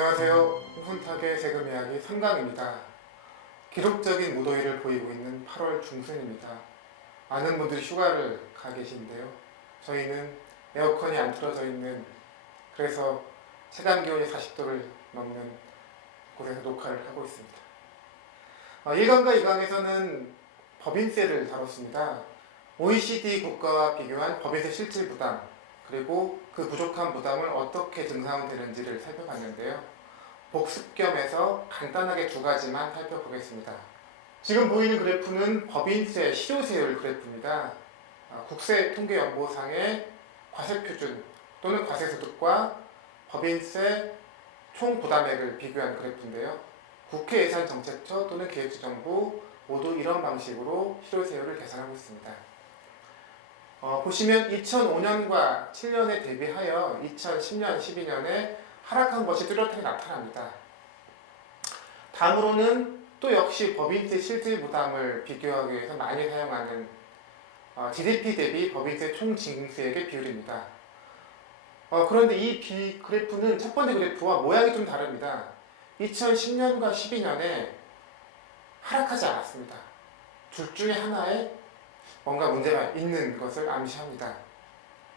안녕하세요. 홍순탁의 세금 이야기 3강입니다. 기록적인 무더위를 보이고 있는 8월 중순입니다. 많은 분들이 휴가를 가 계신데요. 저희는 에어컨이 안 틀어져 있는, 그래서 체감 기온이 40도를 넘는 곳에서 녹화를 하고 있습니다. 1강과 2강에서는 법인세를 다뤘습니다. OECD 국가와 비교한 법인세 실질 부담, 그리고 그 부족한 부담을 어떻게 증상되는지를 살펴봤는데요. 복습 겸해서 간단하게 두 가지만 살펴보겠습니다. 지금 보이는 그래프는 법인세 실효세율 그래프입니다. 국세통계연보상의 과세표준 또는 과세소득과 법인세 총부담액을 비교한 그래프인데요. 국회 예산정책처 또는 기획재정부 모두 이런 방식으로 실효세율을 계산하고 있습니다. 보시면 2005년과 7년에 대비하여 2010년, 12년에 하락한 것이 뚜렷하게 나타납니다. 다음으로는 또 역시 법인세 실질 부담을 비교하기 위해서 많이 사용하는 GDP 대비 법인세 총징수액의 비율입니다. 그런데 이 그래프는 첫 번째 그래프와 모양이 좀 다릅니다. 2010년과 12년에 하락하지 않았습니다. 둘 중에 하나에 뭔가 문제가 있는 것을 암시합니다.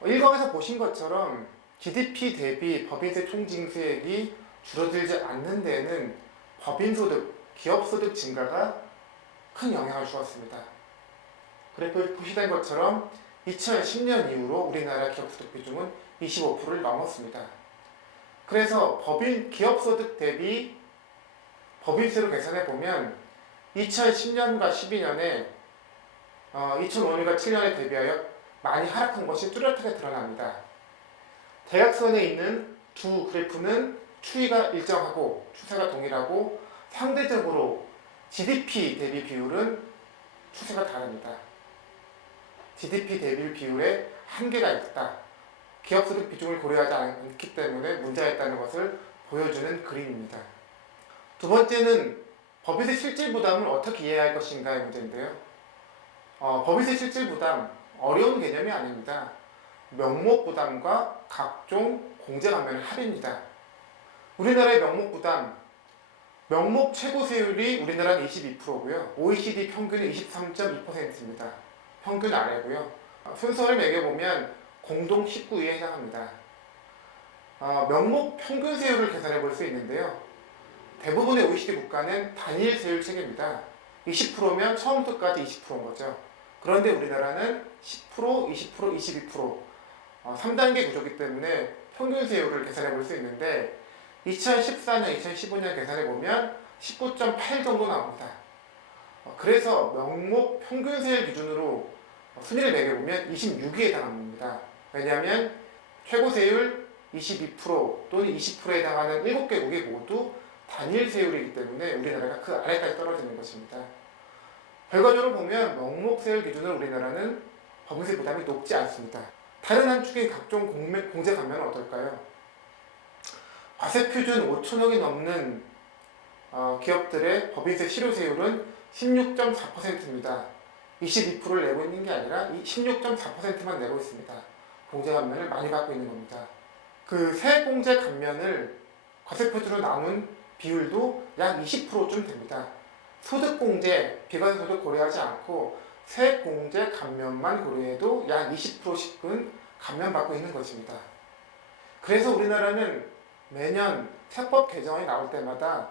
1강에서 보신 것처럼 GDP 대비 법인세 총징수액이 줄어들지 않는 데에는 법인소득, 기업소득 증가가 큰 영향을 주었습니다. 그래프에 표시된 것처럼 2010년 이후로 우리나라 기업소득 비중은 25%를 넘었습니다. 그래서 기업소득 대비 법인세로 계산해 보면 2010년과 12년에 2005년과 7년에 대비하여 많이 하락한 것이 뚜렷하게 드러납니다. 대각선에 있는 두 그래프는 추이가 일정하고 추세가 동일하고 상대적으로 GDP 대비 비율은 추세가 다릅니다. GDP 대비 비율에 한계가 있다. 기업소득 비중을 고려하지 않기 때문에 문제가 있다는 것을 보여주는 그림입니다. 두 번째는 법인세 실질 부담을 어떻게 이해할 것인가의 문제인데요. 법인세 실질 부담, 어려운 개념이 아닙니다. 명목 부담과 각종 공제 감면의 합의입니다. 우리나라의 명목 부담, 명목 최고 세율이 우리나라는 22%고요. OECD 평균은 23.2%입니다. 평균 아래고요. 순서를 매겨보면 공동 19위에 해당합니다. 명목 평균 세율을 계산해 볼 수 있는데요. 대부분의 OECD 국가는 단일 세율 체계입니다. 20%면 처음부터 까지 20%인 거죠. 그런데 우리나라는 10%, 20%, 22% 3단계 구조이기 때문에 평균 세율을 계산해 볼 수 있는데 2014년, 2015년 계산해 보면 19.8 정도 나옵니다. 그래서 명목 평균 세율 기준으로 순위를 매겨보면 26위에 해당합니다. 왜냐하면 최고 세율 22% 또는 20%에 해당하는 7개국이 모두 단일 세율이기 때문에 우리나라가 그 아래까지 떨어지는 것입니다. 결과적으로 보면 명목 세율 기준으로 우리나라는 법인세 부담이 높지 않습니다. 다른 한 축인 각종 공제 감면은 어떨까요? 과세표준 5천억이 넘는 기업들의 법인세 실효세율은 16.4%입니다. 22%를 내고 있는 게 아니라 16.4%만 내고 있습니다. 공제 감면을 많이 받고 있는 겁니다. 그 세액 공제 감면을 과세표준으로 나눈 비율도 약 20%쯤 됩니다. 소득공제, 비과세소득 고려하지 않고 세액공제 감면만 고려해도 약 20%씩은 감면받고 있는 것입니다. 그래서 우리나라는 매년 세법 개정이 나올 때마다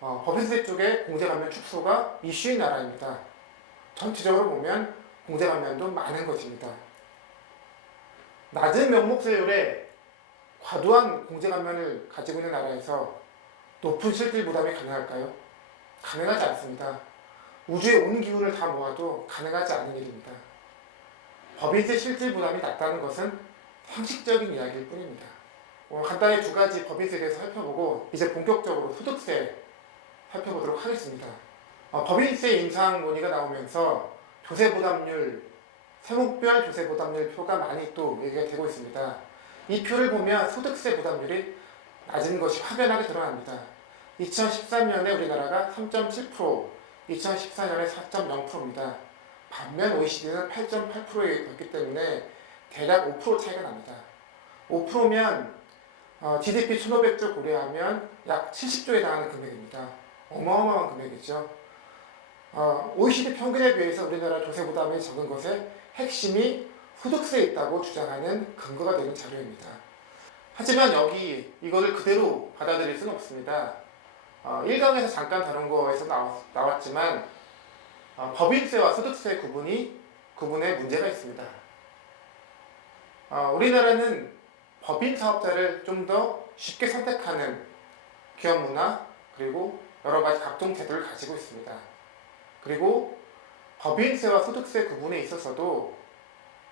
법인세 쪽에 공제 감면 축소가 이슈인 나라입니다. 전체적으로 보면 공제 감면도 많은 것입니다. 낮은 명목세율에 과도한 공제 감면을 가지고 있는 나라에서 높은 실질 부담이 가능할까요? 가능하지 않습니다. 우주의 온 기운을 다 모아도 가능하지 않은 일입니다. 법인세 실질 부담이 낮다는 것은 상식적인 이야기일 뿐입니다. 간단히 두 가지 법인세에 대해서 살펴보고 이제 본격적으로 소득세 살펴보도록 하겠습니다. 법인세 인상 논의가 나오면서 조세부담률, 세목별 조세부담률 표가 많이 또 얘기가 되고 있습니다. 이 표를 보면 소득세 부담률이 낮은 것이 확연하게 드러납니다. 2013년에 우리나라가 3.7%, 2014년에 4.0%입니다. 반면 OECD는 8.8%였기 때문에 대략 5% 차이가 납니다. 5%면 GDP 1,500조 고려하면 약 70조에 달하는 금액입니다. 어마어마한 금액이죠. OECD 평균에 비해서 우리나라 조세 부담이 적은 것의 핵심이 소득세에 있다고 주장하는 근거가 되는 자료입니다. 하지만 이거를 그대로 받아들일 수는 없습니다. 1강에서 잠깐 다룬 거에서 나왔지만 법인세와 소득세 구분에 문제가 있습니다. 우리나라는 법인 사업자를 좀 더 쉽게 선택하는 기업 문화 그리고 여러 가지 각종 제도를 가지고 있습니다. 그리고 법인세와 소득세 구분에 있어서도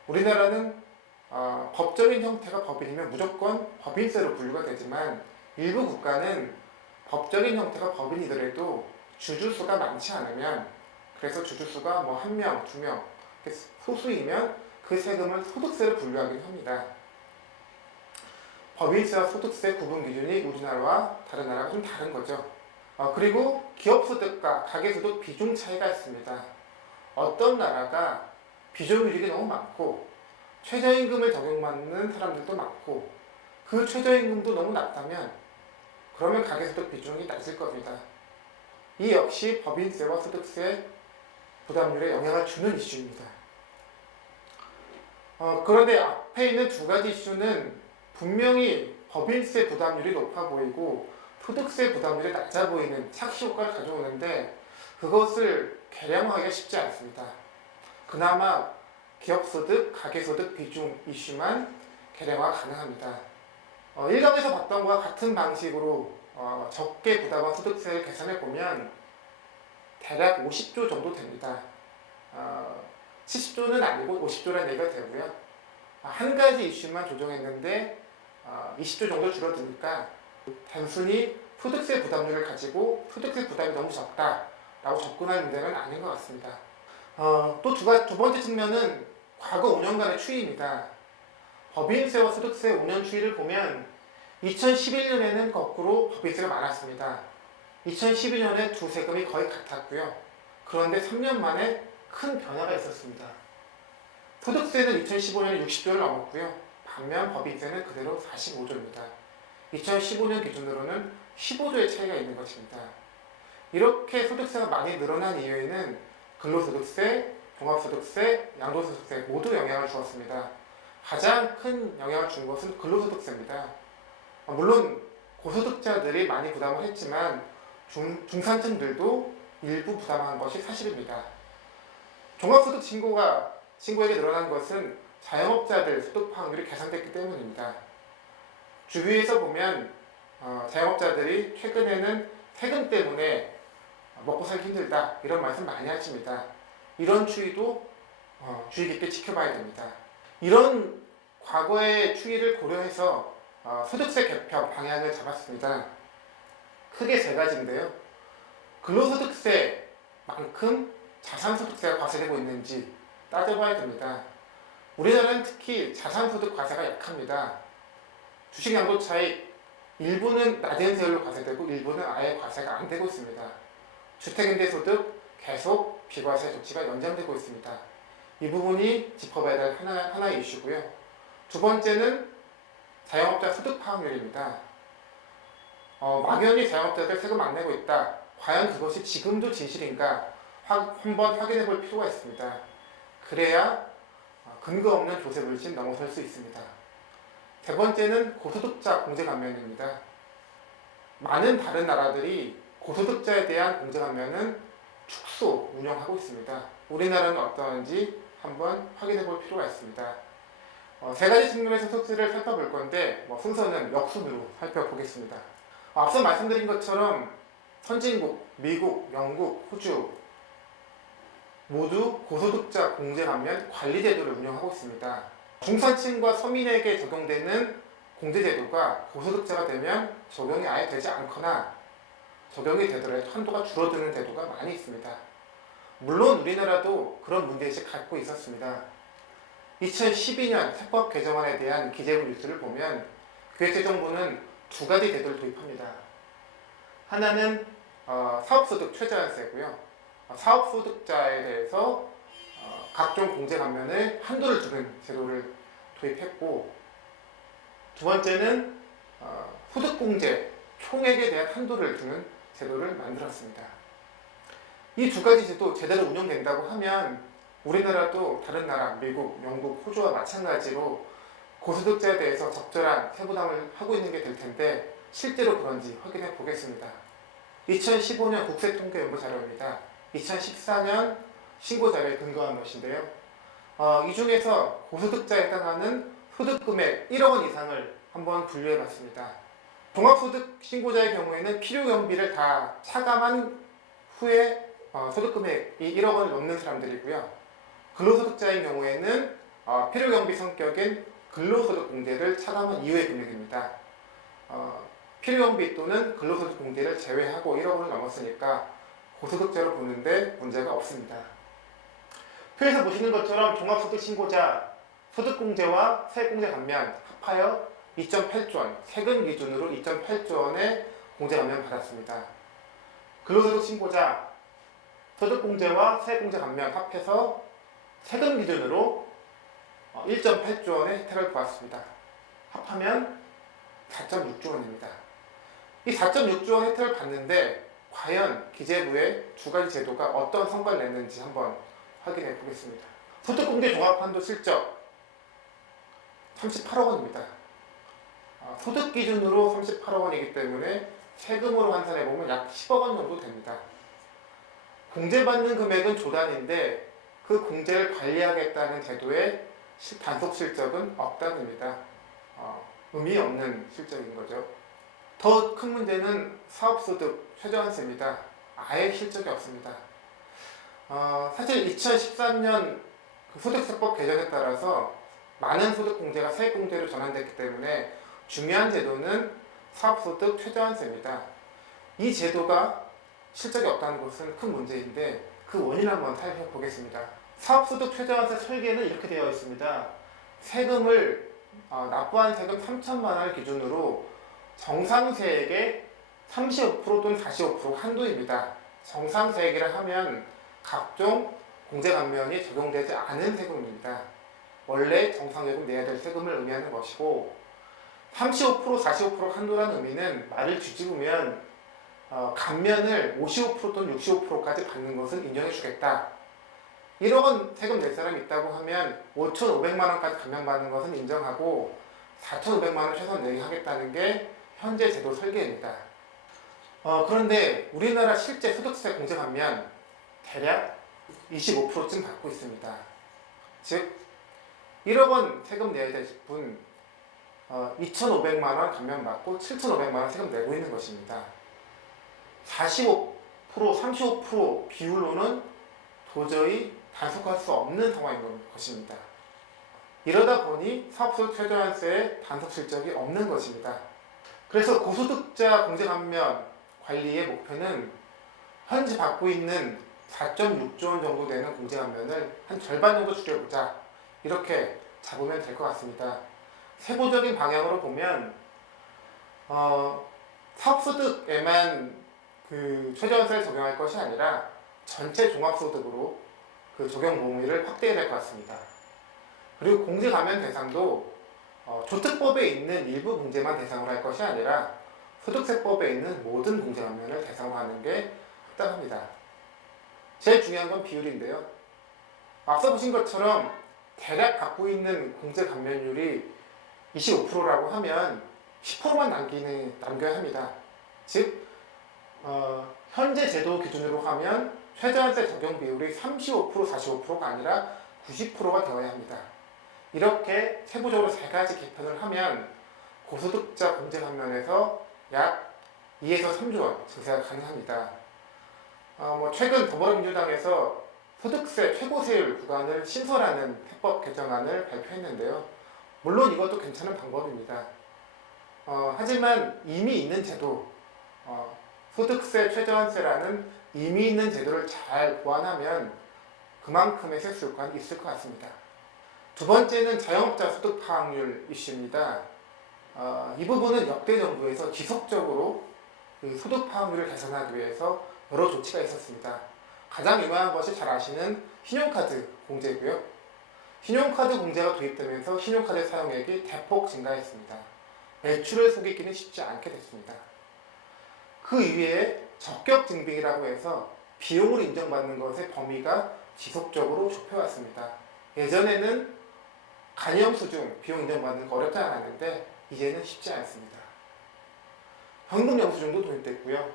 우리나라는 법적인 형태가 법인이면 무조건 법인세로 분류가 되지만 일부 국가는 법적인 형태가 법인이더라도 주주수가 많지 않으면 그래서 주주수가 뭐 1명, 2명 소수이면 그 세금을 소득세로 분류하기도 합니다. 법인세와 소득세 구분 기준이 우리나라와 다른 나라가 좀 다른 거죠. 그리고 기업소득과 가계소득 비중 차이가 있습니다. 어떤 나라가 비정규직이 너무 많고 최저임금을 적용받는 사람들도 많고 그 최저임금도 너무 낮다면 그러면 가계소득 비중이 낮을 겁니다. 이 역시 법인세와 소득세 부담률에 영향을 주는 이슈입니다. 그런데 앞에 있는 두 가지 이슈는 분명히 법인세 부담률이 높아 보이고 소득세 부담률이 낮아 보이는 착시 효과를 가져오는데 그것을 계량화하기가 쉽지 않습니다. 그나마 기업소득, 가계소득 비중 이슈만 계량화 가능합니다. 1강에서 봤던 것과 같은 방식으로 적게 부담한 소득세를 계산해 보면 대략 50조 정도 됩니다. 70조는 아니고 50조라는 얘기가 되고요. 한 가지 이슈만 조정했는데 20조 정도 줄어드니까 단순히 소득세 부담률을 가지고 소득세 부담이 너무 적다라고 접근할 문제는 아닌 것 같습니다. 또 두 번째 측면은 과거 5년간의 추이입니다. 법인세와 소득세 5년 추이를 보면 2011년에는 거꾸로 법인세가 많았습니다. 2012년에 두 세금이 거의 같았고요. 그런데 3년 만에 큰 변화가 있었습니다. 소득세는 2015년에 60조를 넘었고요. 반면 법인세는 그대로 45조입니다. 2015년 기준으로는 15조의 차이가 있는 것입니다. 이렇게 소득세가 많이 늘어난 이유에는 근로소득세, 종합소득세, 양도소득세 모두 영향을 주었습니다. 가장 큰 영향을 준 것은 근로소득세입니다. 물론 고소득자들이 많이 부담을 했지만 중산층들도 일부 부담한 것이 사실입니다. 종합소득 신고액이 늘어난 것은 자영업자들 소득 파악률이 개선됐기 때문입니다. 주위에서 보면 자영업자들이 최근에는 세금 때문에 먹고 살기 힘들다 이런 말씀 많이 하십니다. 이런 추이도 주의 깊게 지켜봐야 됩니다. 이런 과거의 추이를 고려해서 소득세 개편 방향을 잡았습니다. 크게 세 가지인데요. 근로소득세만큼 자산소득세가 과세되고 있는지 따져봐야 됩니다. 우리나라는 특히 자산소득 과세가 약합니다. 주식 양도 차익 일부는 낮은 세율로 과세되고 일부는 아예 과세가 안 되고 있습니다. 주택임대소득 계속 비과세 조치가 연장되고 있습니다. 이 부분이 짚어봐야 될 하나의 이슈고요. 두 번째는 자영업자 소득 파악률입니다. 막연히 자영업자들 세금 안 내고 있다. 과연 그것이 지금도 진실인가 한번 확인해 볼 필요가 있습니다. 그래야 근거 없는 조세 불신 넘어설 수 있습니다. 세 번째는 고소득자 공제 감면입니다. 많은 다른 나라들이 고소득자에 대한 공제 감면은 축소 운영하고 있습니다. 우리나라는 어떠한지 한번 확인해 볼 필요가 있습니다. 세 가지 측면에서 소득세를 살펴볼 건데 순서는 역순으로 살펴보겠습니다. 앞서 말씀드린 것처럼 선진국, 미국, 영국, 호주 모두 고소득자 공제 감면 관리 제도를 운영하고 있습니다. 중산층과 서민에게 적용되는 공제 제도가 고소득자가 되면 적용이 아예 되지 않거나 적용이 되더라도 한도가 줄어드는 제도가 많이 있습니다. 물론 우리나라도 그런 문제의식 갖고 있었습니다. 2012년 세법 개정안에 대한 기재부 뉴스를 보면 기획재정부는 두 가지 제도를 도입합니다. 하나는 사업소득 최저한세고요. 사업소득자에 대해서 각종 공제 감면에 한도를 두는 제도를 도입했고, 두 번째는 소득공제 총액에 대한 한도를 두는 제도를 만들었습니다. 이 두 가지 제도 제대로 운영된다고 하면 우리나라도 다른 나라, 미국, 영국, 호주와 마찬가지로 고소득자에 대해서 적절한 세부담을 하고 있는 게 될 텐데 실제로 그런지 확인해 보겠습니다. 2015년 국세통계연구 자료입니다. 2014년 신고자료에 근거한 것인데요. 이 중에서 고소득자에 해당하는 소득금액 1억 원 이상을 한번 분류해 봤습니다. 종합소득 신고자의 경우에는 필요경비를 다 차감한 후에 소득금액이 1억 원을 넘는 사람들이고요. 근로소득자의 경우에는 필요경비 성격인 근로소득공제를 차감한 이후의 금액입니다. 필요경비 또는 근로소득공제를 제외하고 1억 원을 넘었으니까 고소득자로 보는데 문제가 없습니다. 표에서 보시는 것처럼 종합소득 신고자 소득공제와 세액공제 감면 합하여 2.8조 원, 세금 기준으로 2.8조 원의 공제 감면 받았습니다. 근로소득 신고자 소득공제와 세액공제 감면 합해서 세금 기준으로 1.8조 원의 혜택을 보았습니다. 합하면 4.6조 원입니다. 이 4.6조 원 혜택을 받는데 과연 기재부의 두 가지 제도가 어떤 성과를 냈는지 한번 확인해 보겠습니다. 소득공제 종합한도 실적 38억 원입니다. 소득 기준으로 38억 원이기 때문에 세금으로 환산해 보면 약 10억 원 정도 됩니다. 공제받는 금액은 조단인데 그 공제를 관리하겠다는 제도의 단속 실적은 없다입니다. 의미 없는 실적인 거죠. 더 큰 문제는 사업소득 최저한세입니다. 아예 실적이 없습니다. 사실 2013년 소득세법 개정에 따라서 많은 소득공제가 세액공제로 전환됐기 때문에 중요한 제도는 사업소득 최저한세입니다. 이 제도가 실적이 없다는 것은 큰 문제인데 그 원인 한번 살펴보겠습니다. 사업소득 최저한세 설계는 이렇게 되어 있습니다. 세금을 납부한 세금 3천만 원을 기준으로 정상세액의 35% 또는 45% 한도입니다. 정상세액이라 하면 각종 공제 감면이 적용되지 않은 세금입니다. 원래 정상요금 내야 될 세금을 의미하는 것이고 35% 45% 한도라는 의미는 말을 뒤집으면 감면을 55% 또는 65%까지 받는 것을 인정해 주겠다. 1억 원 세금 낼 사람이 있다고 하면 5,500만 원까지 감면받는 것은 인정하고 4,500만 원 최소한 내게 하겠다는 게 현재 제도 설계입니다. 그런데 우리나라 실제 소득세 공제 감면 대략 25%쯤 받고 있습니다. 즉 1억 원 세금 내야 될 분 2,500만 원 감면받고 7,500만 원 세금 내고 있는 것입니다. 45%, 35% 비율로는 도저히 단속할 수 없는 상황인 것입니다. 이러다 보니 사업소득 최저한세의 단속 실적이 없는 것입니다. 그래서 고소득자 공제 감면 관리의 목표는 현재 받고 있는 4.6조 원 정도 되는 공제 감면을 한 절반 정도 줄여보자 이렇게 잡으면 될 것 같습니다. 세부적인 방향으로 보면 사업소득에만 그 최저한세를 적용할 것이 아니라 전체 종합소득으로 그 적용 범위를 확대해야 될 것 같습니다. 그리고 공제 감면 대상도 조특법에 있는 일부 공제만 대상으로 할 것이 아니라 소득세법에 있는 모든 공제 감면을 대상으로 하는 게 합당합니다. 제일 중요한 건 비율인데요. 앞서 보신 것처럼 대략 갖고 있는 공제 감면율이 25%라고 하면 10%만 남겨야 합니다. 즉 현재 제도 기준으로 하면 최저한세 적용 비율이 35%, 45%가 아니라 90%가 되어야 합니다. 이렇게 세부적으로 세 가지 개편을 하면 고소득자 공제 감면에서 약 2에서 3조 원 증세가 가능합니다. 최근 더불어민주당에서 소득세 최고세율 구간을 신설하는 해법 개정안을 발표했는데요. 물론 이것도 괜찮은 방법입니다. 하지만 이미 있는 제도, 소득세 최저한세라는 이미 있는 제도를 잘 보완하면 그만큼의 세수 효과는 있을 것 같습니다. 두 번째는 자영업자 소득 파악률 이슈입니다. 이 부분은 역대 정부에서 지속적으로 그 소득 파악률을 개선하기 위해서 여러 조치가 있었습니다. 가장 유명한 것이 잘 아시는 신용카드 공제고요. 신용카드 공제가 도입되면서 신용카드 사용액이 대폭 증가했습니다. 매출을 속이기는 쉽지 않게 됐습니다. 그 이외에 적격 증빙이라고 해서 비용을 인정받는 것의 범위가 지속적으로 좁혀왔습니다. 예전에는 간이영수증 비용 인정받는 거 어렵지 않았는데 이제는 쉽지 않습니다. 현금영수증도 도입됐고요.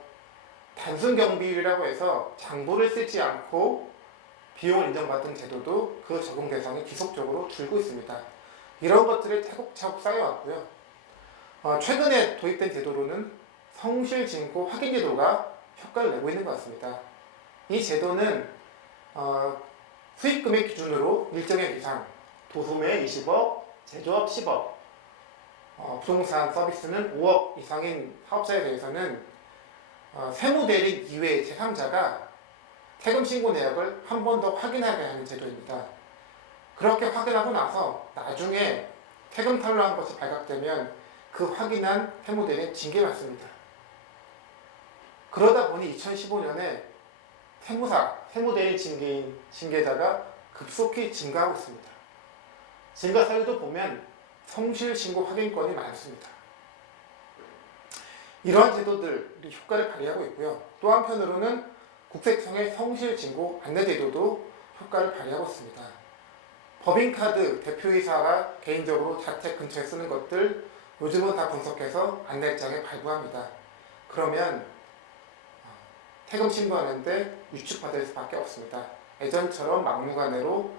단순 경비율이라고 해서 장부를 쓰지 않고 비용을 인정받는 제도도 그 적용 대상이 지속적으로 줄고 있습니다. 이런 것들을 차곡차곡 쌓여왔고요. 최근에 도입된 제도로는 성실진고 확인 제도가 효과를 내고 있는 것 같습니다. 이 제도는 수익금액 기준으로 일정액 이상, 도소매 20억, 제조업 10억, 부동산 서비스는 5억 이상인 사업자에 대해서는 세무대리 이외의 제3자가 세금 신고 내역을 한 번 더 확인하게 하는 제도입니다. 그렇게 확인하고 나서 나중에 세금 탈루한 것이 발각되면 그 확인한 세무대리는 징계받습니다. 그러다 보니 2015년에 세무대리 징계자가 급속히 증가하고 있습니다. 증가 사유도 보면 성실신고 확인권이 많습니다. 이러한 제도들이 효과를 발휘하고 있고요. 또 한편으로는 국세청의 성실신고 안내제도도 효과를 발휘하고 있습니다. 법인카드 대표이사가 개인적으로 자택 근처에 쓰는 것들 요즘은 다 분석해서 안내장에 발부합니다. 그러면 세금 신고하는데 위축받을 수밖에 없습니다. 예전처럼 막무가내로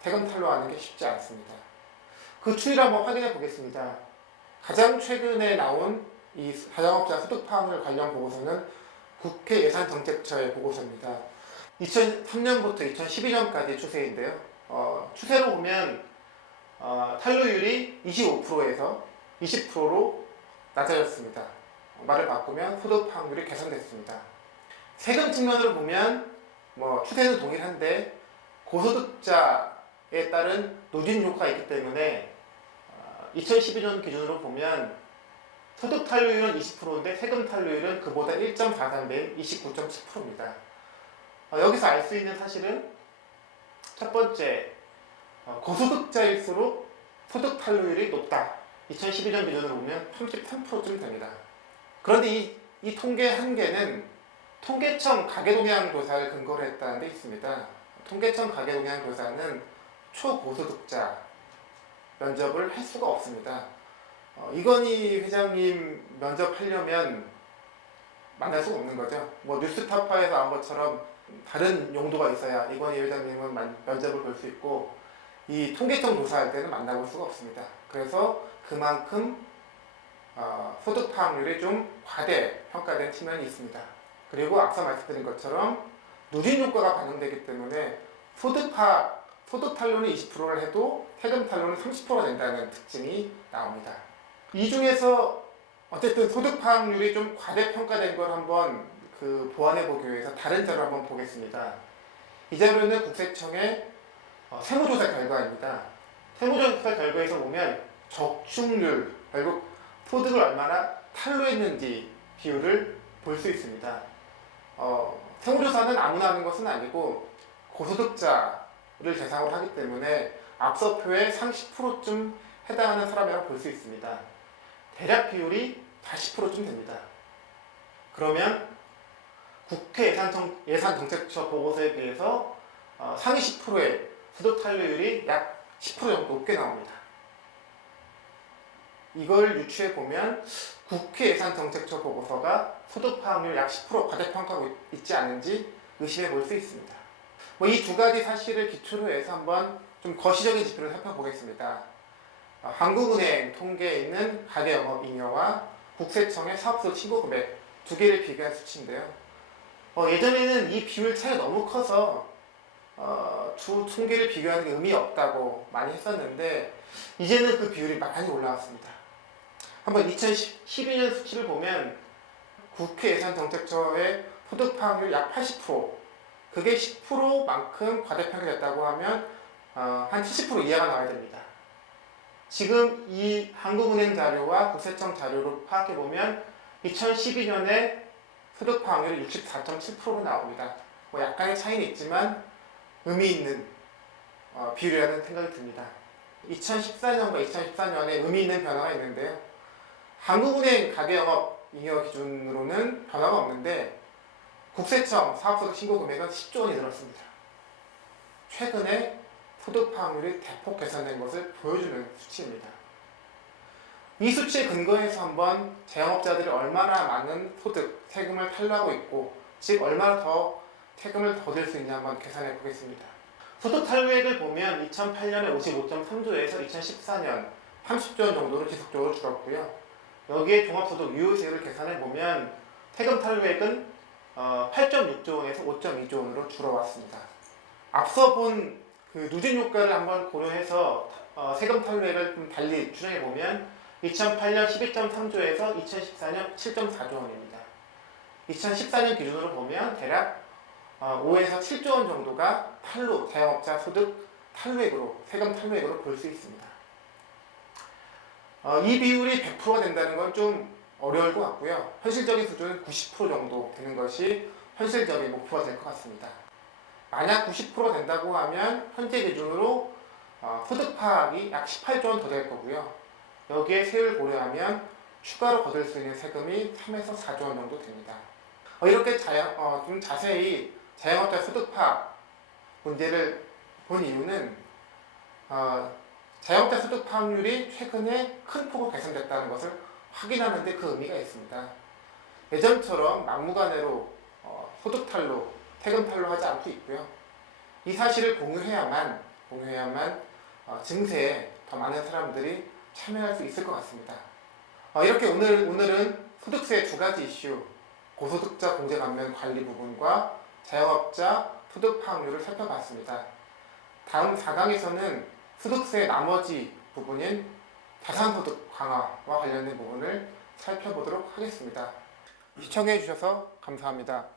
세금 탈루하는 게 쉽지 않습니다. 그 추이를 한번 확인해 보겠습니다. 가장 최근에 나온 이 자영업자 소득 파악률 관련 보고서는 국회 예산정책처의 보고서입니다. 2003년부터 2012년까지 추세인데요. 추세로 보면 탈루율이 25%에서 20%로 낮아졌습니다. 말을 바꾸면 소득 파악률이 개선됐습니다. 세금 측면으로 보면 추세는 동일한데 고소득자에 따른 누진 효과가 있기 때문에 2012년 기준으로 보면 소득 탈루율은 20%인데 세금 탈루율은 그보다 1.43배인 29.7%입니다. 여기서 알 수 있는 사실은 첫 번째, 고소득자일수록 소득 탈루율이 높다. 2012년 기준으로 보면 33%쯤 됩니다. 그런데 이 통계 한계는 통계청 가계동향 조사를 근거로 했다는 데 있습니다. 통계청 가계동향 조사는 초고소득자 면접을 할 수가 없습니다. 이건희 회장님 면접하려면 만날 수가 없는 거죠. 뉴스타파에서 나온 것처럼 다른 용도가 있어야 이건희 회장님은 면접을 볼 수 있고 이 통계청 조사할 때는 만나볼 수가 없습니다. 그래서 그만큼 소득 파악률이 좀 과대평가된 측면이 있습니다. 그리고 앞서 말씀드린 것처럼 누진 효과가 반영되기 때문에 소득 탈루는 20%를 해도 세금 탈루는 30%가 된다는 특징이 나옵니다. 이 중에서 어쨌든 소득 파악률이 좀 과대평가된 걸 한번 보완해 보기 위해서 다른 자료 한번 보겠습니다. 이 자료는 국세청의 세무조사 결과입니다. 세무조사 결과에서 보면 적축률, 결국 소득을 얼마나 탈루했는지 비율을 볼 수 있습니다. 세무조사는 아무나 하는 것은 아니고 고소득자를 대상으로 하기 때문에 앞서 표에 30%쯤 해당하는 사람이라고 볼 수 있습니다. 대략 비율이 40%쯤 됩니다. 그러면 국회 예산정책처 보고서에 비해서 상위 10%의 소득 탈루율이 약 10% 정도 높게 나옵니다. 이걸 유추해 보면 국회 예산정책처 보고서가 소득 파악률 약 10% 과대평가하고 있지 않은지 의심해 볼 수 있습니다. 이 두 가지 사실을 기초로 해서 한번 좀 거시적인 지표를 살펴보겠습니다. 한국은행 통계에 있는 가계영업잉여와 국세청의 사업소득 신고 금액 두 개를 비교한 수치인데요. 예전에는 이 비율 차이가 너무 커서 두 통계를 비교하는 게 의미 없다고 많이 했었는데 이제는 그 비율이 많이 올라왔습니다. 한번 2012년 수치를 보면 국회 예산정책처의 소득 파악률 약 80%, 그게 10%만큼 과대평가됐다고 하면 한 70% 이하가 나와야 됩니다. 지금 이 한국은행 자료와 국세청 자료를 파악해보면 2012년에 소득 파악률이 64.7%로 나옵니다. 약간의 차이는 있지만 의미 있는 비율이라는 생각이 듭니다. 2014년과 2014년에 의미 있는 변화가 있는데요. 한국은행 가계영업이익 기준으로는 변화가 없는데 국세청 사업소득 신고 금액은 10조 원이 늘었습니다. 최근에 소득 파악률이 대폭 개선된 것을 보여주는 수치입니다. 이 수치에 근거해서 한번 자영업자들이 얼마나 많은 소득, 세금을 탈루하고 있고, 즉 얼마나 더 세금을 더 낼 수 있냐 한번 계산해 보겠습니다. 소득 탈루액을 보면 2008년에 55.3조에서 2014년 30조 원 정도로 지속적으로 줄었고요. 여기에 종합소득 유효세율을 계산해 보면 세금 탈루액은 8.6조 원에서 5.2조 원으로 줄어왔습니다. 앞서 본 그 누진 효과를 한번 고려해서 세금 탈루액을 좀 달리 추정해 보면 2008년 12.3조에서 2014년 7.4조 원입니다. 2014년 기준으로 보면 대략 5에서 7조 원 정도가 탈루, 자영업자 소득 탈루액으로, 세금 탈루액으로 볼 수 있습니다. 이 비율이 100%가 된다는 건 좀 어려울 것 같고요. 현실적인 수준은 90% 정도 되는 것이 현실적인 목표가 될 것 같습니다. 만약 90% 된다고 하면 현재 기준으로 소득 파악이 약 18조 원 더 될 거고요. 여기에 세율 고려하면 추가로 거둘 수 있는 세금이 3에서 4조 원 정도 됩니다. 이렇게 좀 자세히 자영업자 소득 파악 문제를 본 이유는 자영업자 소득 파악률이 최근에 큰 폭으로 개선됐다는 것을 확인하는 데 그 의미가 있습니다. 예전처럼 막무가내로 소득 탈루, 세금 탈루하지 않고 있고요. 이 사실을 공유해야만 증세에 더 많은 사람들이 참여할 수 있을 것 같습니다. 이렇게 오늘은 소득세 두 가지 이슈, 고소득자 공제감면 관리 부분과 자영업자 소득 파악률을 살펴봤습니다. 다음 4강에서는 소득세 나머지 부분인 자산소득 강화와 관련된 부분을 살펴보도록 하겠습니다. 시청해 주셔서 감사합니다.